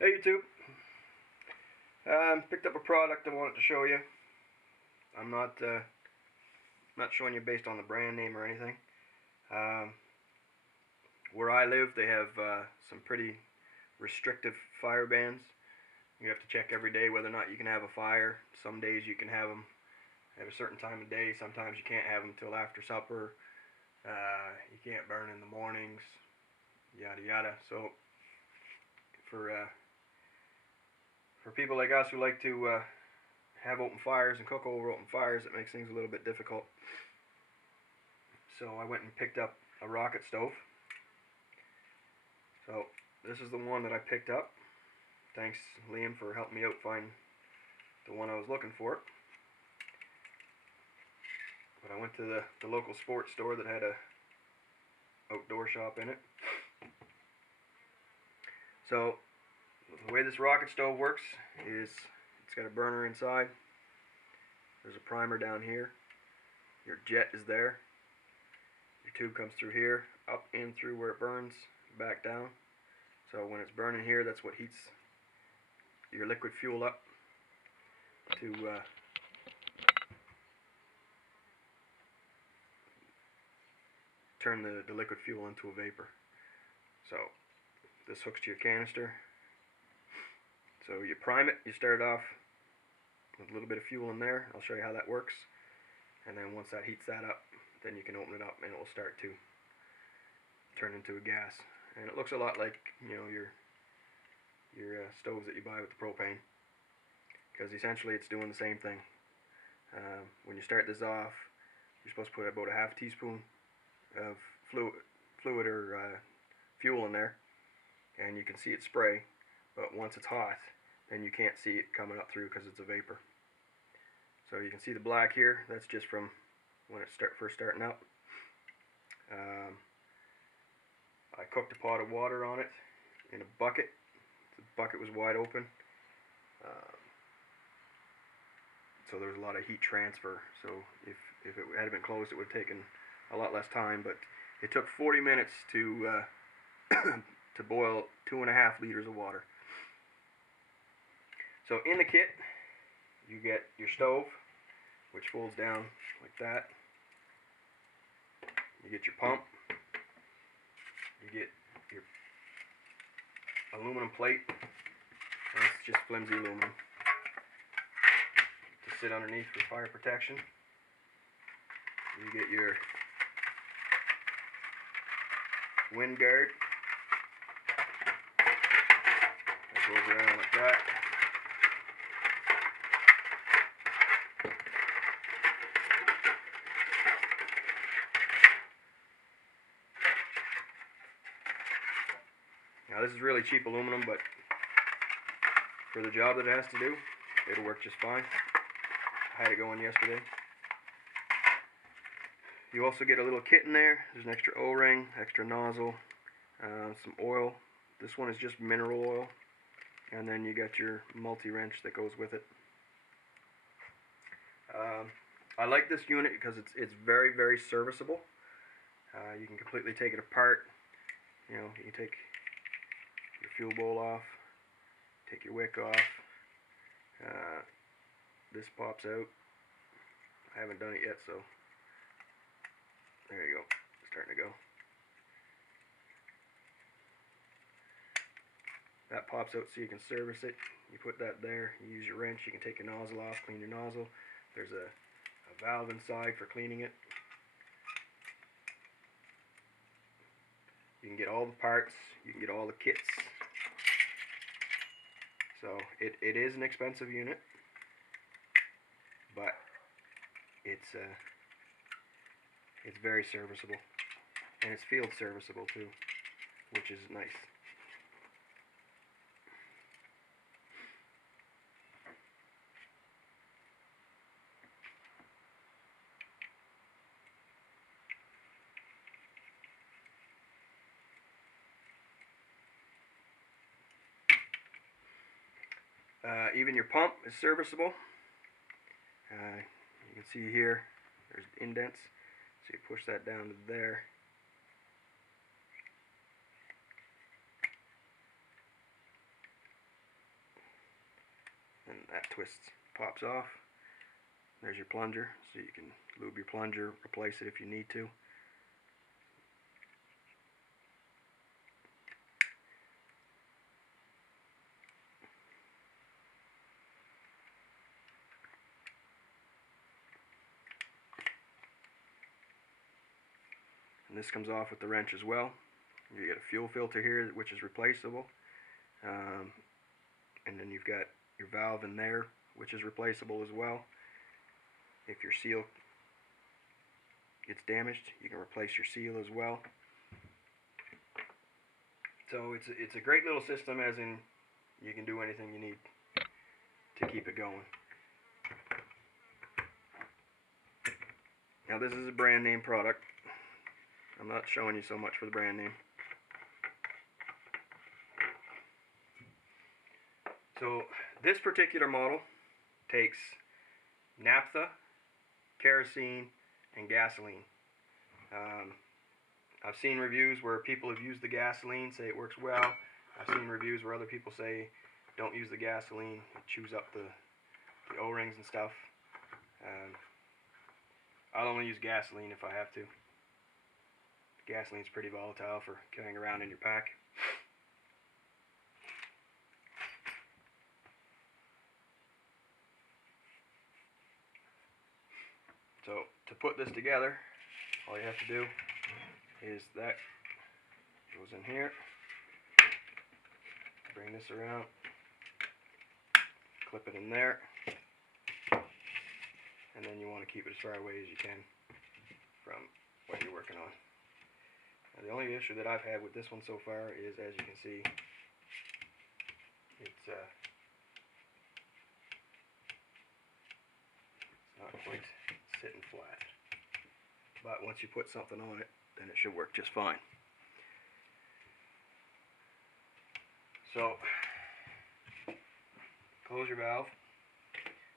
Hey YouTube, picked up a product I wanted to show you. I'm not showing you based on the brand name or anything. Um, where I live, they have some pretty restrictive fire bans. You have to check every day whether or not you can have a fire. Some days you can have them at a certain time of day. Sometimes you can't have them till after supper. You can't burn in the mornings. Yada yada. So for people like us who like to have open fires and cook over open fires, it makes things a little bit difficult. So I went and picked up a rocket stove. So this is the one that I picked up. Thanks, Liam, for helping me out find the one I was looking for. But I went to the local sports store that had a outdoor shop in it. So the way this rocket stove works is it's got a burner inside. There's a primer down here. Your jet is there. Your tube comes through here, up in through where it burns, back down. So when it's burning here, that's what heats your liquid fuel up to turn the liquid fuel into a vapor. So this hooks to your canister. So you prime it, you start off with a little bit of fuel in there. I'll show you how that works. And then once that heats that up, then you can open it up and it will start to turn into a gas. And it looks a lot like, you know, your stoves that you buy with the propane, because essentially it's doing the same thing. When you start this off, you're supposed to put about a half teaspoon of fluid or fuel in there, and you can see it spray, but once it's hot, then you can't see it coming up through because it's a vapor. So you can see the black here, that's just from when it's first starting up. I cooked a pot of water on it in a bucket. The bucket was wide open, so there was a lot of heat transfer. So if it had been closed, it would have taken a lot less time, but it took 40 minutes to to boil 2.5 liters of water. So in the kit, you get your stove, which folds down like that. You get your pump. You get your aluminum plate. And it's just flimsy aluminum to sit underneath for fire protection. You get your wind guard. That goes around like that. Now this is really cheap aluminum, but for the job that it has to do, it'll work just fine. I had it going yesterday. You also get a little kit in there. There's an extra O-ring, extra nozzle, some oil. This one is just mineral oil. And then you got your multi-wrench that goes with it. I like this unit because it's very, very serviceable. You can completely take it apart. You know, you can take your fuel bowl off, take your wick off. This pops out. I haven't done it yet, so there you go. It's starting to go. That pops out so you can service it. You put that there, you use your wrench, you can take your nozzle off, clean your nozzle. There's a valve inside for cleaning it. You can get all the parts, you can get all the kits. So it is an expensive unit, but it's very serviceable, and it's field serviceable too, which is nice. Even your pump is serviceable. You can see here, there's indents. So you push that down to there. that twists, pops off. There's your plunger, so you can lube your plunger, replace it if you need to. And this comes off with the wrench as well. You get a fuel filter here, which is replaceable. And then you've got your valve in there, which is replaceable as well. If your seal gets damaged, you can replace your seal as well. So it's a great little system, as in you can do anything you need to keep it going. Now this is a brand name product. I'm not showing you so much for the brand name. So this particular model takes naphtha, kerosene, and gasoline. I've seen reviews where people have used the gasoline, say it works well. I've seen reviews where other people say don't use the gasoline, it chews up the O-rings and stuff. I'll only use gasoline if I have to. Gasoline's pretty volatile for carrying around in your pack. So to put this together, all you have to do is that goes in here. Bring this around, clip it in there, and then you want to keep it as far away as you can from what you're working on. Now, the only issue that I've had with this one so far is, as you can see, it's not quite sitting flat. But once you put something on it, then it should work just fine. So, close your valve,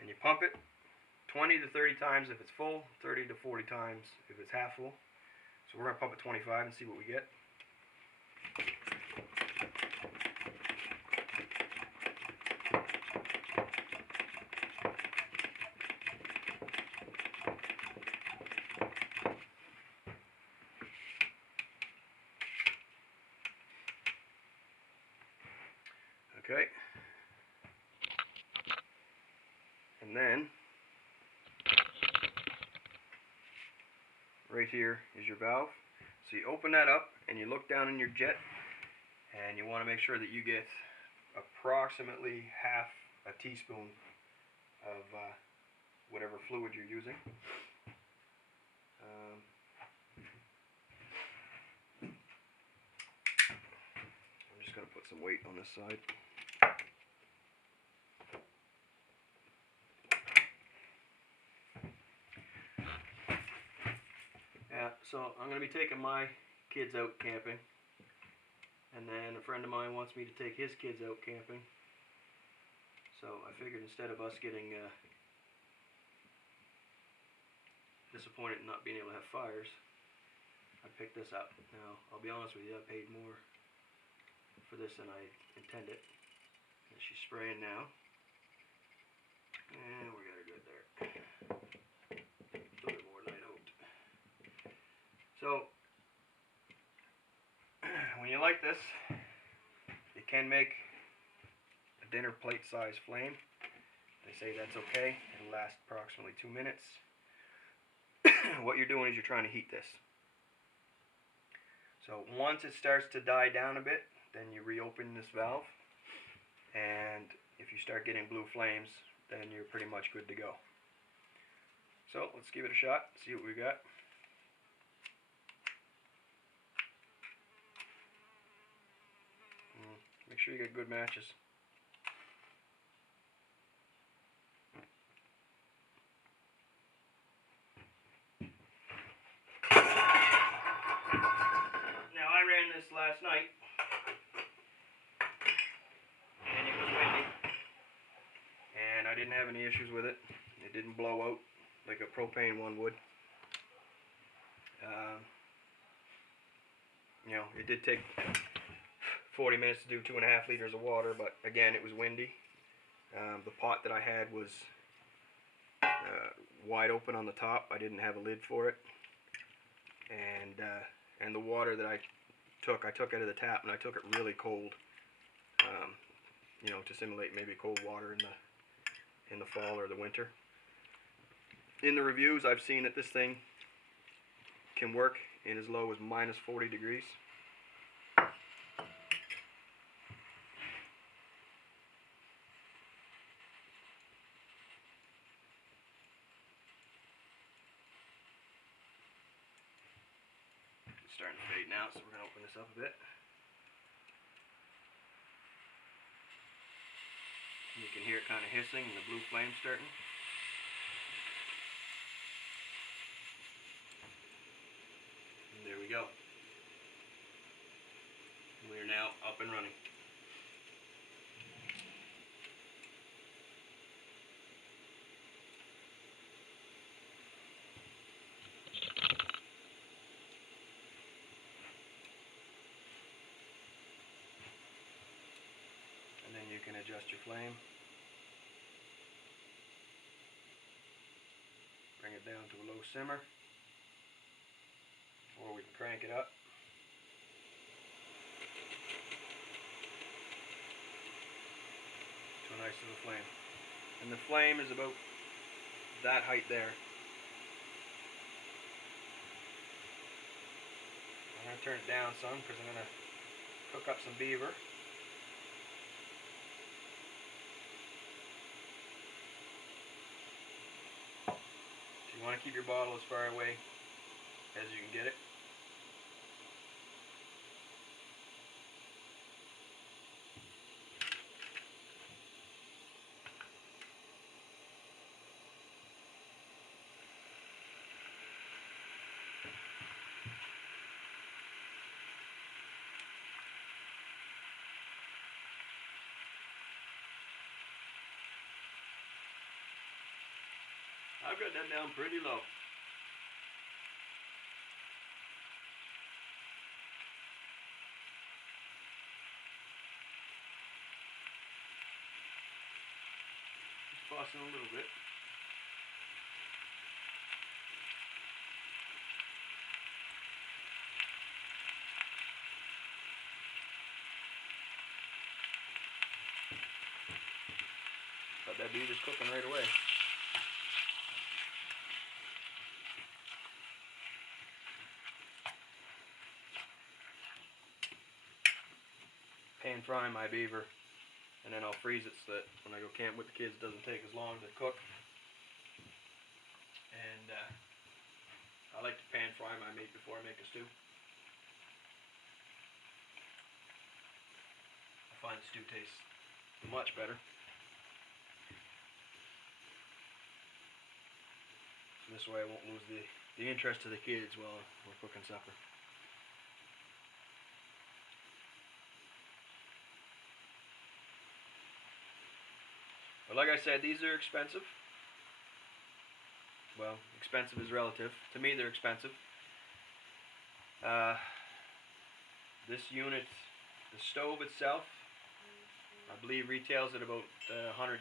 and you pump it 20 to 30 times if it's full, 30 to 40 times if it's half full. So we're going to pump it 25 and see what we get. Okay. And then, right here is your valve. So you open that up and you look down in your jet, and you want to make sure that you get approximately half a teaspoon of whatever fluid you're using. I'm just going to put some weight on this side. So I'm going to be taking my kids out camping, and then a friend of mine wants me to take his kids out camping. So I figured instead of us getting disappointed in not being able to have fires, I picked this up. Now, I'll be honest with you, I paid more for this than I intended. And she's spraying now. And we got her good there. A little bit more than I'd hoped. So, when you light this, you can make a dinner plate size flame. They say that's okay. It'll last approximately 2 minutes. What you're doing is you're trying to heat this. So once it starts to die down a bit, then you reopen this valve, and if you start getting blue flames, then you're pretty much good to go. So let's give it a shot, see what we got. Make sure you get good matches. Now I ran this last night, and it was windy, and I didn't have any issues with it. It didn't blow out like a propane one would. You know, it did take 40 minutes to do 2.5 liters of water, but again, it was windy. The pot that I had was wide open on the top. I didn't have a lid for it, and the water that I took out of the tap, and I took it really cold, you know, to simulate maybe cold water in the fall or the winter. In the reviews, I've seen that this thing can work in as low as minus 40 degrees. It's starting to fade now, so we're going to open this up a bit. You can hear it kind of hissing and the blue flame starting. And there we go. We are now up and running. And then you can adjust your flame. Bring it down to a low simmer. Or we can crank it up. To a nice little flame. And the flame is about that height there. I'm going to turn it down some because I'm going to cook up some beaver. So you want to keep your bottle as far away as you can get it. I've got that down pretty low. Just tossing a little bit. But that beaver's cooking right away. Pan fry my beaver, and then I'll freeze it so that when I go camp with the kids it doesn't take as long to cook. And I like to pan fry my meat before I make a stew. I find the stew tastes much better. So this way I won't lose the interest of the kids while we're cooking supper. But like I said, these are expensive. Well, expensive is relative. To me, they're expensive. This unit, the stove itself, I believe retails at about $100.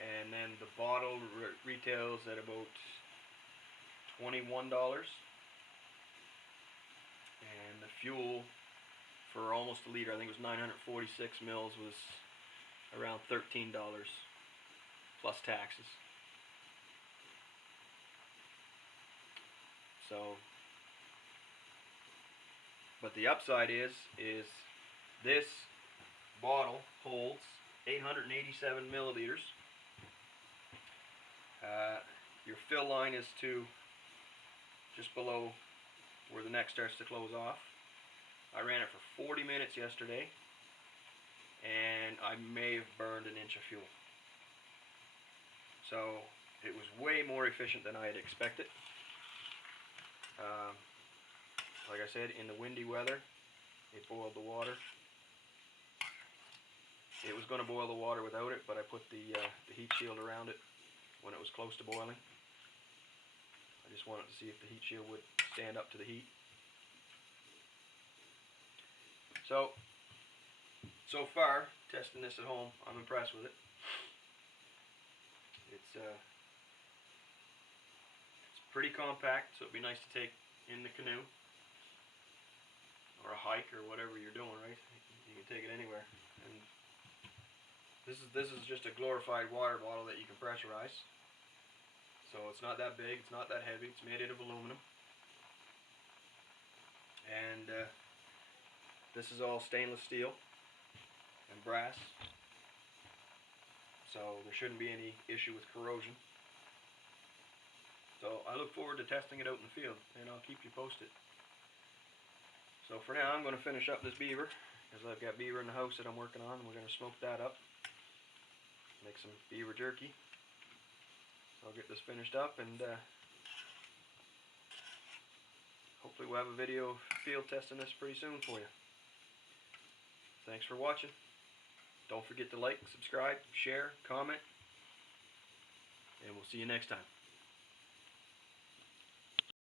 And then the bottle retails at about $21. And the fuel for almost a liter, I think it was 946 mils, was around $13 plus taxes. So, but the upside is this bottle holds 887 milliliters. Your fill line is to just below where the neck starts to close off. I ran it for 40 minutes yesterday, and I may have burned an inch of fuel. So it was way more efficient than I had expected. Like I said, in the windy weather, it boiled the water. It was going to boil the water without it, but I put the heat shield around it when it was close to boiling. I just wanted to see if the heat shield would stand up to the heat. So far, testing this at home. I'm impressed with it. It's pretty compact, so it'd be nice to take in the canoe or a hike or whatever you're doing, right? You can take it anywhere. And this is just a glorified water bottle that you can pressurize. So it's not that big, it's not that heavy. It's made out of aluminum. And this is all stainless steel and brass. So there shouldn't be any issue with corrosion. So I look forward to testing it out in the field, and I'll keep you posted. So for now, I'm going to finish up this beaver, because I've got beaver in the house that I'm working on, and we're going to smoke that up. Make some beaver jerky. So I'll get this finished up, and hopefully we'll have a video field testing this pretty soon for you. Thanks for watching. Don't forget to like, subscribe, share, comment, and we'll see you next time.